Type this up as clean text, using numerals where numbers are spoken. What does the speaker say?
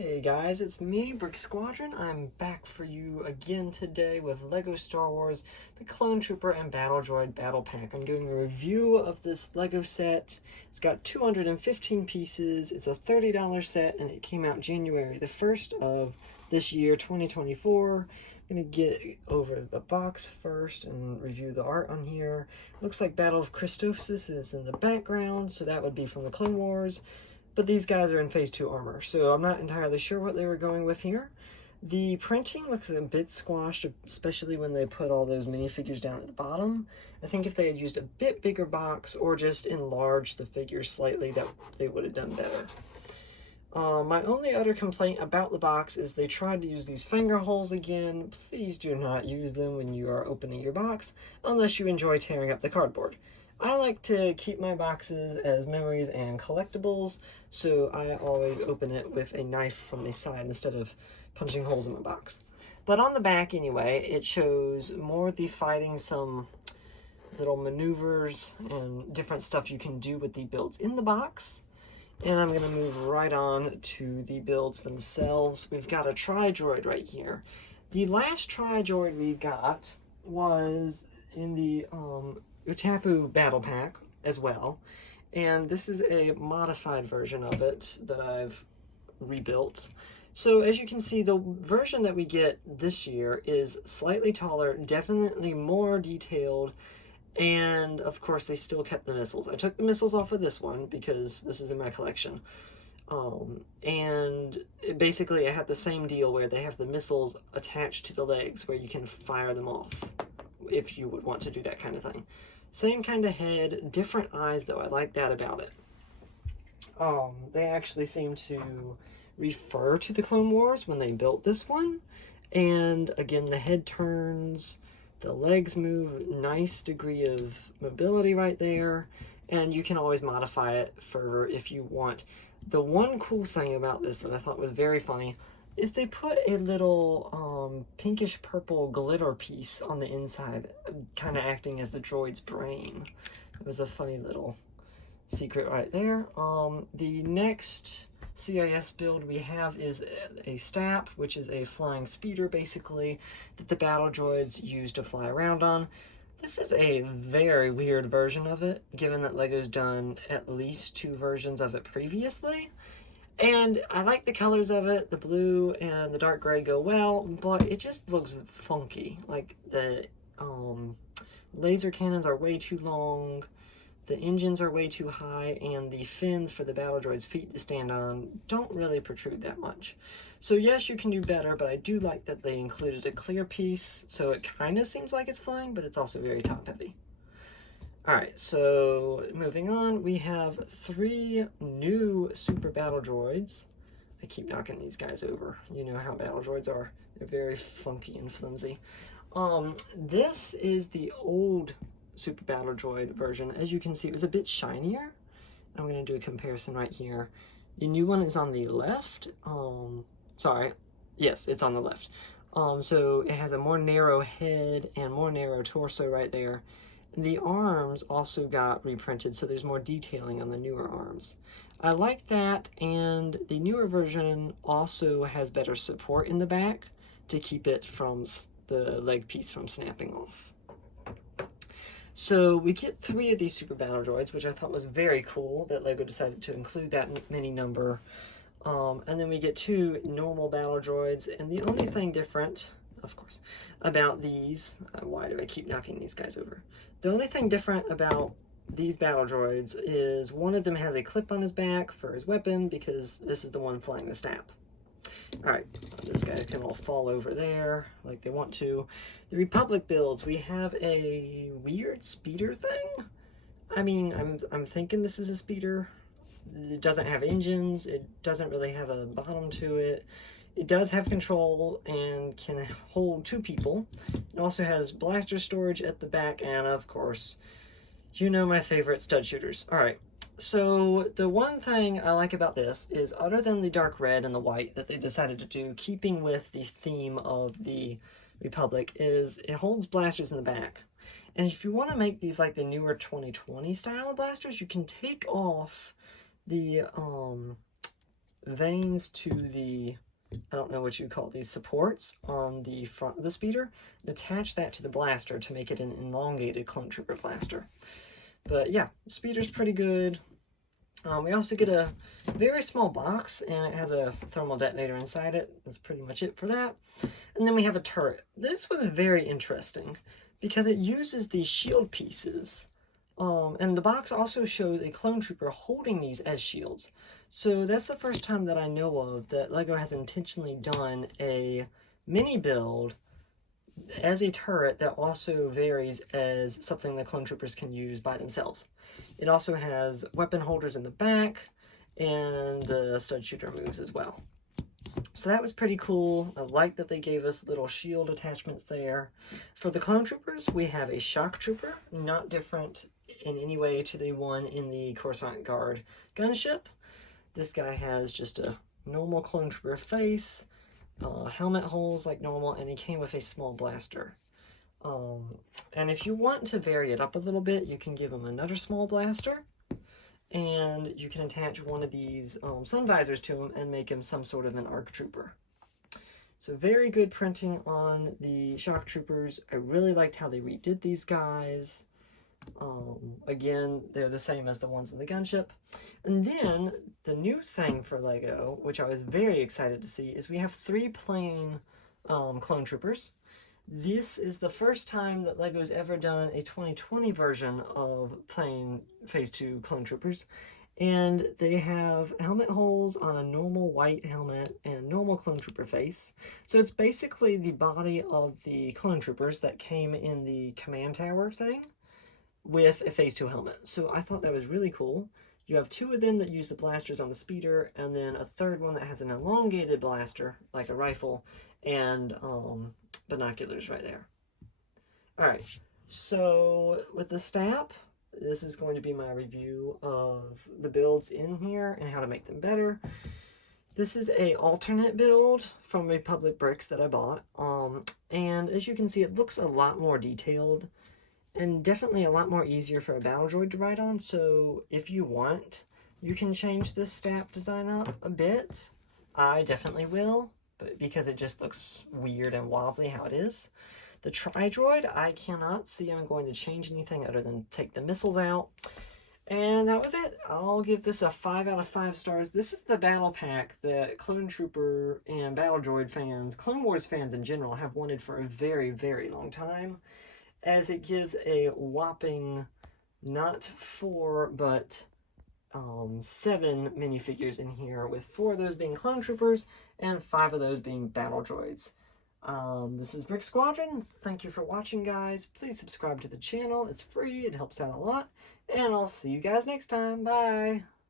Hey guys, it's me, Brick Squadron. I'm back for you again today with LEGO Star Wars, the Clone Trooper and Battle Droid Battle Pack. I'm doing a review of this LEGO set. It's got 215 pieces. It's a $30 set and it came out January the 1st of this year, 2024. I'm going to get over the box first and review the art on here. Looks like Battle of Christophsis is in the background, so that would be from the Clone Wars. But these guys are in Phase 2 armor, so I'm not entirely sure what they were going with here. The printing looks a bit squashed, especially when they put all those minifigures down at the bottom. I think if they had used a bit bigger box or just enlarged the figures slightly, that they would have done better. My only other complaint about the box is they tried to use these finger holes again. Please do not use them when you are opening your box, unless you enjoy tearing up the cardboard. I like to keep my boxes as memories and collectibles, so I always open it with a knife from the side instead of punching holes in my box. But on the back anyway, it shows more of the fighting, some little maneuvers and different stuff you can do with the builds in the box. And I'm going to move right on to the builds themselves. We've got a Tri-droid right here. The last Tri-droid we got was in the Utapu battle pack as well, and this is a modified version of it that I've rebuilt. So as you can see, the version that we get this year is slightly taller, definitely more detailed, and of course they still kept the missiles. I took the missiles off of this one because this is in my collection. And basically I had the same deal where they have the missiles attached to the legs where you can fire them off if you would want to do that kind of thing. Same kind of head, different eyes though. I like that about it. They actually seem to refer to the Clone Wars when they built this one. And again, the head turns, the legs move, nice degree of mobility right there. And you can always modify it further if you want. The one cool thing about this that I thought was very funny is they put a little pinkish purple glitter piece on the inside, kind of acting as the droid's brain. It was a funny little secret right there. The next CIS build we have is a STAP, which is a flying speeder basically, that the battle droids use to fly around on. This is a very weird version of it, given that LEGO's done at least 2 versions of it previously. And I like the colors of it. The blue and the dark gray go well, but it just looks funky. Like the laser cannons are way too long, the engines are way too high, and the fins for the battle droid's feet to stand on don't really protrude that much. So yes, you can do better, but I do like that they included a clear piece, so it kind of seems like it's flying, but it's also very top heavy. Alright, so moving on, we have 3 new super battle droids. I keep knocking these guys over. You know how battle droids are. They're very funky and flimsy. This is the old super battle droid version. As you can see, it was a bit shinier. I'm going to do a comparison right here. The new one is on the left. Sorry. Yes, it's on the left. So it has a more narrow head and more narrow torso right there. The arms also got reprinted, so there's more detailing on the newer arms. I like that, and the newer version also has better support in the back to keep it from the leg piece from snapping off. So we get 3 of these super battle droids, which I thought was very cool that LEGO decided to include that many number. And then we get 2 normal battle droids, and the only thing different, of course, about these, why do I keep knocking these guys over? The only thing different about these battle droids is one of them has a clip on his back for his weapon because this is the one flying the STAP. Alright, those guys can all fall over there like they want to. The Republic builds, we have a weird speeder thing. I mean, I'm thinking this is a speeder. It doesn't have engines, it doesn't really have a bottom to it. It does have control and can hold 2 people. It also has blaster storage at the back, and of course, you know my favorite stud shooters. Alright, so the one thing I like about this is, other than the dark red and the white that they decided to do, keeping with the theme of the Republic, is it holds blasters in the back. And if you want to make these like the newer 2020 style of blasters, you can take off the vanes to the, I don't know what you call these, supports on the front of the speeder, and attach that to the blaster to make it an elongated clone trooper blaster. But yeah, the speeder's pretty good. We also get a very small box, and it has a thermal detonator inside it. That's pretty much it for that. And then we have a turret. This was very interesting because it uses these shield pieces. And the box also shows a clone trooper holding these as shields. So that's the first time that I know of that LEGO has intentionally done a mini build as a turret that also varies as something the clone troopers can use by themselves. It also has weapon holders in the back, and the stud shooter moves as well. So that was pretty cool. I like that they gave us little shield attachments there. For the clone troopers, we have a shock trooper, not different in any way to the one in the Coruscant Guard gunship. This guy has just a normal clone trooper face, helmet holes like normal, and he came with a small blaster. And if you want to vary it up a little bit, you can give him another small blaster, and you can attach one of these sun visors to him and make him some sort of an ARC trooper. So very good printing on the shock troopers. I really liked how they redid these guys. Again, they're the same as the ones in the gunship. And then the new thing for LEGO, which I was very excited to see, is we have 3 plain clone troopers. This is the first time that LEGO's ever done a 2020 version of plain Phase 2 clone troopers. And they have helmet holes on a normal white helmet and normal clone trooper face. So it's basically the body of the clone troopers that came in the command tower thing with a Phase 2 helmet. So I thought that was really cool. You have 2 of them that use the blasters on the speeder, and then a third one that has an elongated blaster, like a rifle, and binoculars right there. Alright, so with the STAP, this is going to be my review of the builds in here and how to make them better. This is a alternate build from Republic Bricks that I bought, and as you can see, it looks a lot more detailed and definitely a lot more easier for a battle droid to ride on. So if you want, you can change this STAP design up a bit. I definitely will, but because it just looks weird and wobbly how it is. The Tri-droid, I cannot see I'm going to change anything other than take the missiles out. And that was it. I'll give this a 5 out of 5 stars. This is the battle pack that Clone Trooper and Battle Droid fans, Clone Wars fans in general, have wanted for a very, very long time, as it gives a whopping not 4 but 7 minifigures in here, with 4 of those being Clone Troopers and 5 of those being Battle Droids. This is Brick Squadron. Thank you for watching, guys. Please subscribe to the channel. It's free. It helps out a lot. And I'll see you guys next time. Bye!